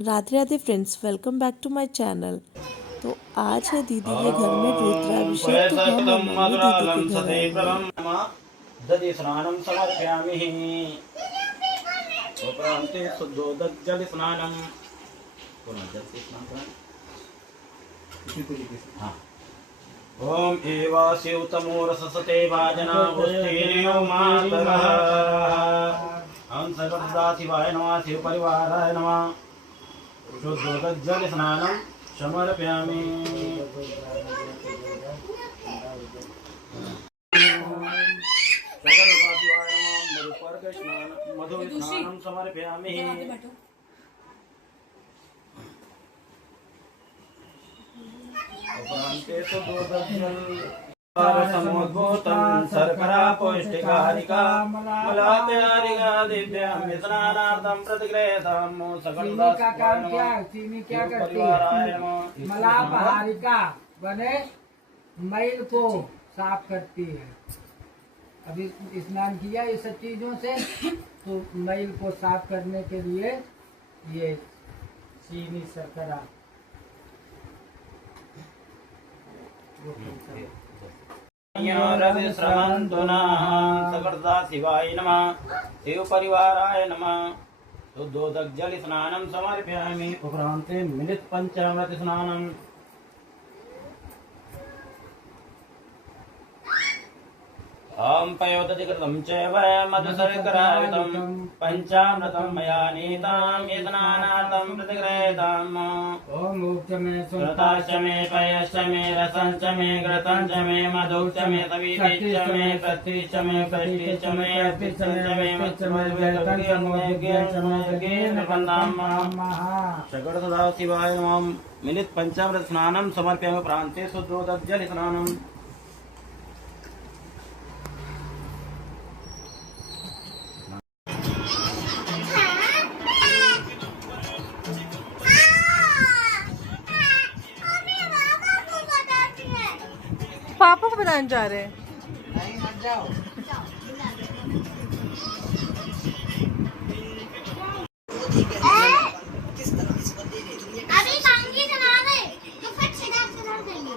Radhe Radhe friends, welcome back to my channel. तो आज है दीदी के घर में रुद्राभिषेक, तो हम और मम्मी दीदी के घर आए हुए हैं। दधि स्नानं समर्पयामि उपरान्ते शुद्धोदकजल स्नानं पुनः जल से स्नान करें। हाँ। ओम एवास्युतमो रससते वाजनावस्तेयो मातरः हम सर्वदा शिवाय नमः शिव परिवाराय नमः शुद्धोदकजल स्नानं समर्पयामि। मधु स्नानं समर्पयामि। उपरान्ते शुद्धोदकजल समुद्भूतं शर्करा पौष्टिकारिका मलाप्यारिका दिव्यां स्नानार्थं प्रतिगृह्यतां चीनी का काम क्या है? चीनी क्या करती है? मलापहारिका बने मैल को साफ करती है। अभी स्नान किया ये सब चीजों से, तो मैल को साफ करने के लिए ये चीनी शर्करा रविश्रमन्तु नः सकर्ता शिवाय नमः शिव परिवाराय नमः शुद्धोदकजल स्नानं समर्पयामि। उपरान्ते मिलित पंचामृत स्नानं ओम पयोदधिकृतं चैव मधुशर्करायुतं पंचामृतं मया नीतं स्नानार्थं प्रतिगृह्यताम्। ओम उपचमे श्रुताश्चमे पयश्चमे रसंचमे घृतंचमे मधुश्चमे सवितिश्चमे पृथ्वीश्चमे पृष्टिश्चमे अर्पिश्चमे शकर सदा शिवाय नमः। मिलित पंचामृत स्नानं समर्पयामि। प्रान्ते शुद्धोदकजल स्नानं पापा को बताने जा रहे हैं। अभी कंघी चला रहे तो फिर सीधा चला देंगे।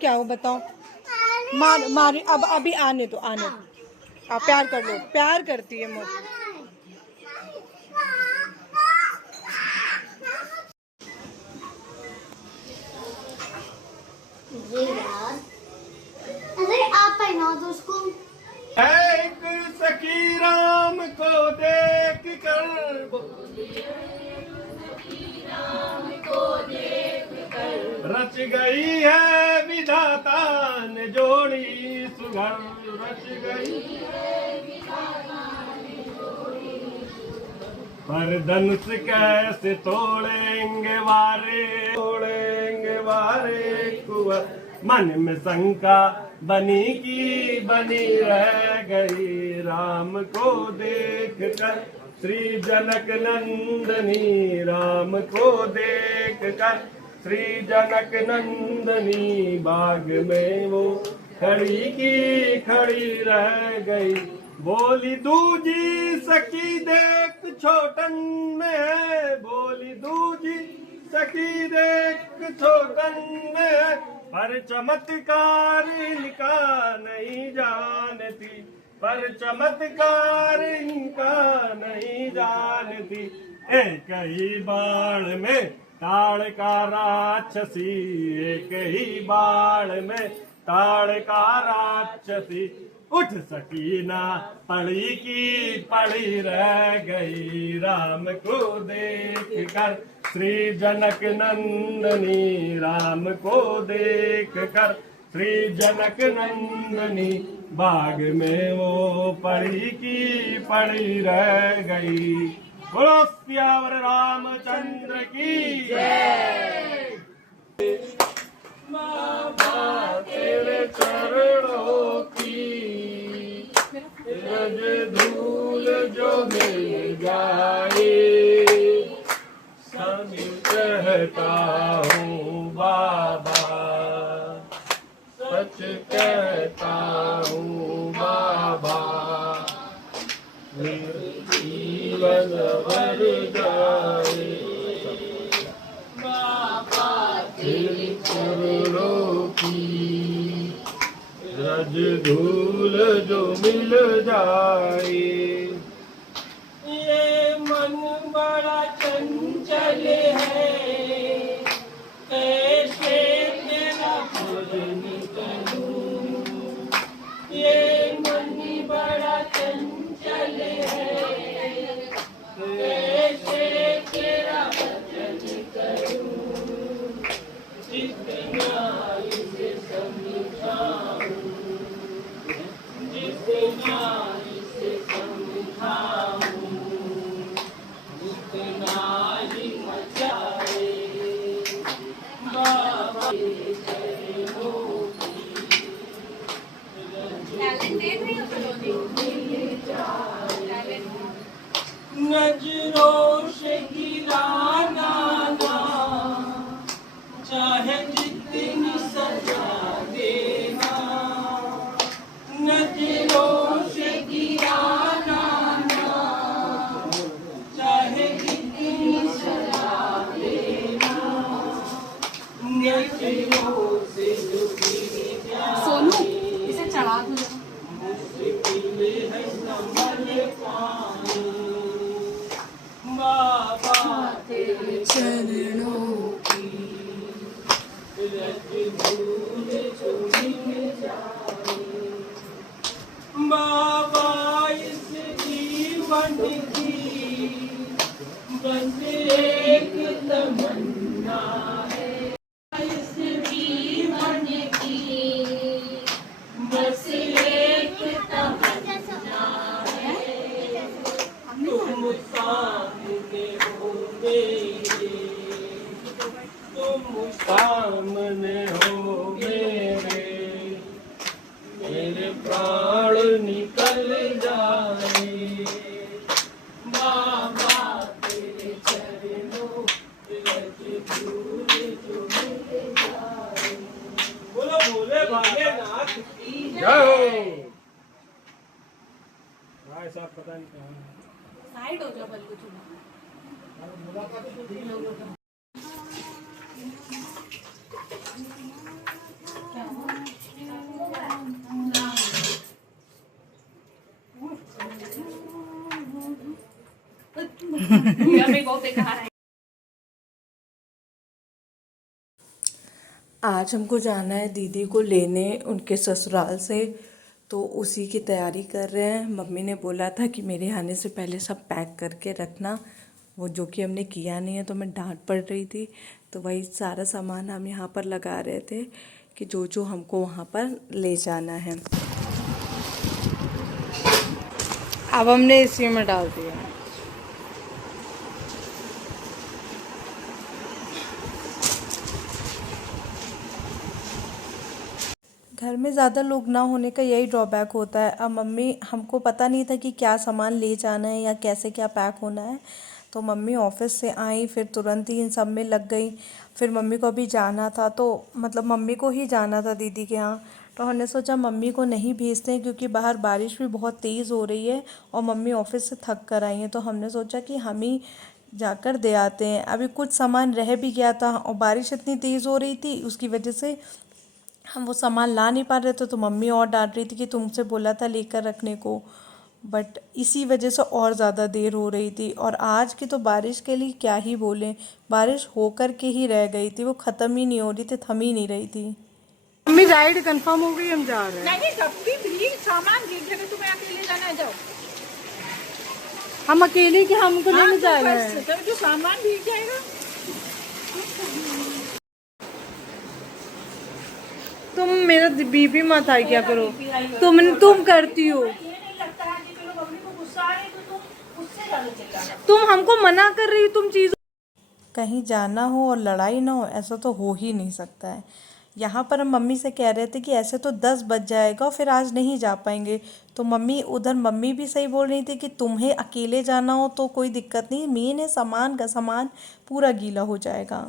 क्या हो बताओ। मार अब अभी आने दो, आने दो। आप प्यार कर लो, प्यार करती है मुझे। अरे आप पहनाओ तो उसको। एक सखी राम को देख कर रच गई है विधाता ने जोड़ी सुघर रच गई पर धनुष कैसे तोड़ेंगे वारे कुंवर। मन में शंका बनी की बनी रह गई राम को देख कर श्री जनक नंदनी राम को देख कर श्री जनक नंदनी बाग में वो खड़ी की खड़ी रह गई। बोली दूजी सखी देख छोटन में है बोली दूजी सखी देख छोटन में है पर चमत्कार इनका नहीं जानती पर चमत्कार इनका नहीं जानती। एक ही बाण में ताड़ का राक्षसी एक ही बाण में ताड़ का राक्षसी उठ सकी ना पड़ी की पड़ी रह गई राम को देख कर श्री जनक नंदनी राम को देख कर श्री जनक नंदनी बाग में वो पड़ी की पड़ी रह गई। बोलो सियावर रामचंद्र की जय। बाबा तेरे चरणों की जाए, सब कहता हूँ बाबा, सच कहता हूँ बाबा, मेरे जीवन भर जाए तेरी चरणों की रज धूल जो मिल जाए। ये मन बड़ा चंचल है, कैसे तेरा भजन करूं। ये मन बड़ा चंचल है, कैसे तेरा भजन करूं। जितना इसे समझाऊं, जितना इसे समझाऊं, उतना ही मचाए बाबा के चरणों की नजरों से गिराना ना, चाहे जितनी सजा देना, नजरों से गिराना ना, चाहे जितनी सजा देना, नजरों से जो गिर जाए, इसे चढ़ा दो। मुश्किल है संभल पाऊं बाबा तेरे चरणों की रज धूल जो मिल जाए। बाबा इस जीवन की बस एक तमन्ना है, इस जीवन की बस एक तमन्ना है, तुम सामने हो मेरे, तुम सामने हो मेरे प्राण निकल जाए बाबा तेरे चरणों रज धूल जो मिल जाए। बोलो भोले भाग्यनाथ की जय। भाई साहब पता नहीं कहाँ साइड हो जाओ बल्लू चुना। आज हमको जाना है दीदी को लेने उनके ससुराल से, तो उसी की तैयारी कर रहे हैं। मम्मी ने बोला था कि मेरे आने से पहले सब पैक करके रखना, वो जो कि हमने किया नहीं है तो मैं डांट पड़ रही थी। तो वही सारा सामान हम यहाँ पर लगा रहे थे कि जो जो हमको वहाँ पर ले जाना है। अब हमने इसी में डाल दिया। घर में ज़्यादा लोग ना होने का यही ड्रॉबैक होता है। अब मम्मी, हमको पता नहीं था कि क्या सामान ले जाना है या कैसे क्या पैक होना है, तो मम्मी ऑफिस से आई फिर तुरंत ही इन सब में लग गई। फिर मम्मी को भी जाना था, तो मतलब मम्मी को ही जाना था दीदी के यहाँ, तो हमने सोचा मम्मी को नहीं भेजते हैं क्योंकि बाहर बारिश भी बहुत तेज़ हो रही है और मम्मी ऑफिस से थक कर आई हैं, तो हमने सोचा कि हम ही जाकर दे आते हैं। अभी कुछ सामान रह भी गया था और बारिश इतनी तेज़ हो रही थी, उसकी वजह से हम वो सामान ला नहीं पा रहे थे, तो मम्मी और डांट रही थी कि तुमसे बोला था लेकर रखने को, बट इसी वजह से और ज़्यादा देर हो रही थी। और आज की तो बारिश के लिए क्या ही बोलें, बारिश होकर के ही रह गई थी, वो ख़त्म ही नहीं हो रही थी, थम ही नहीं रही थी। मम्मी राइड कंफर्म हो गई, हम जा रहे हैं। नहीं, जब भी सामान भीग जाए तो तुम्हें अकेले जाना है, जाओ। हम अकेले के हमको नहीं जाना है। तो जो सामान भीग जाएगा। तुम मेरा बीपी मत आई क्या करो, तुम करती हो। तुम हमको मना कर रही, तुम चीज़ कहीं जाना हो और लड़ाई ना हो, ऐसा तो हो ही नहीं सकता है। यहाँ पर हम मम्मी से कह रहे थे कि ऐसे तो 10 बज जाएगा फिर आज नहीं जा पाएंगे। तो मम्मी उधर मम्मी भी सही बोल रही थी कि तुम्हें अकेले जाना हो तो कोई दिक्कत नहीं, मेन है सामान का सामान पूरा गीला हो जाएगा।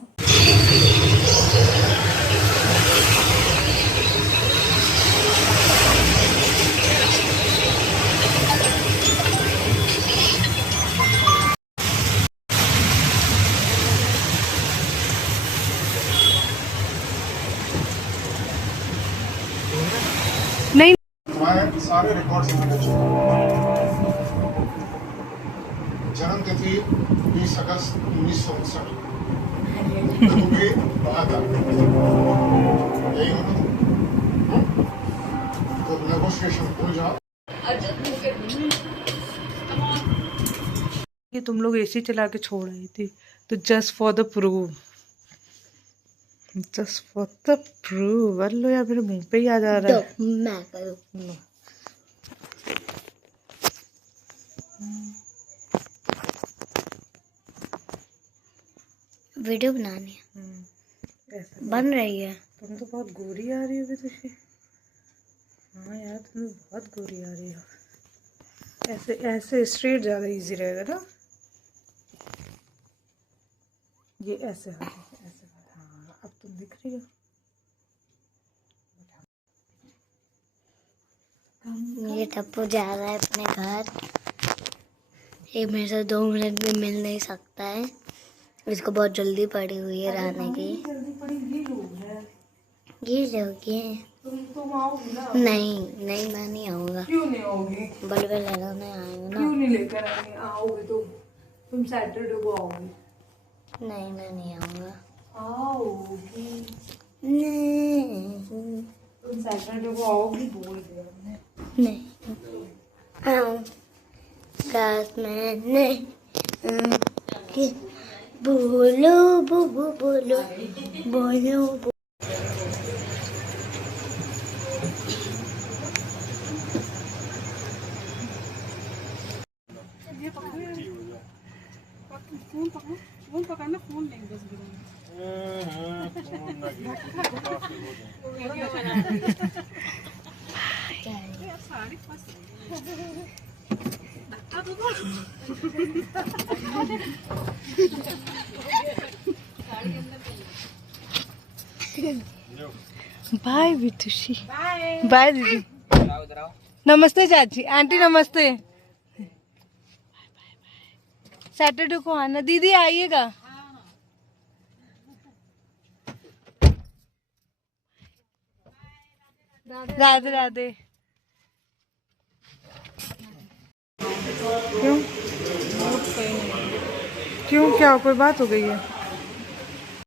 नहीं मैं सारे रिकॉर्ड्स में ले चुका हूं। जन्म तिथि 20 अगस्त 1959, भी 72, यही हो ना? तो नेगोशिएशन भूल जाओ। ये तुम लोग एसी चला के छोड़ रही थी तो just for the proof, just for the proof. लो यार मेरे मुंह पे ही आ जा रहा है। मैं करूँ वीडियो बनानी है, ऐसा बन रही है। तुम तो बहुत गोरी आ रही हो विदुषी। हाँ यार तुम बहुत गोरी आ रही हो। ऐसे ऐसे स्ट्रेट ज़्यादा इजी रहेगा ना। ये ऐसे ऐसे। हाँ अब तुम दिख रही हो। ये टप्पू जा रहा है अपने घर। ये मेरे से 2 मिनट में मिल नहीं सकता है, इसको बहुत जल्दी पड़ी हुई है रहने की। गिर जाओगी? तुम आओगी ना? नहीं नहीं, मैं नहीं आऊँगा। क्यों नहीं आओगी? बल्बे लगाने आऊँगा ना। क्यों नहीं लेकर आएंगे? आओगे तुम सैटरडे को आओगी। नहीं मैं नहीं आऊँगा। आओगी नहीं तुम सैटरडे को आओगी, बोल दिया हमने। नहीं आऊँगा मैं नहीं। बोलो बोलो बोलो बोलो। फोन पकड़ना, फोन नहीं बस बाय विदुषी। बाय दीदी। नमस्ते चाची, आंटी नमस्ते। सैटरडे को आना दीदी, आइएगा। राधे राधे। क्यों क्यों, क्या कोई बात हो गई है?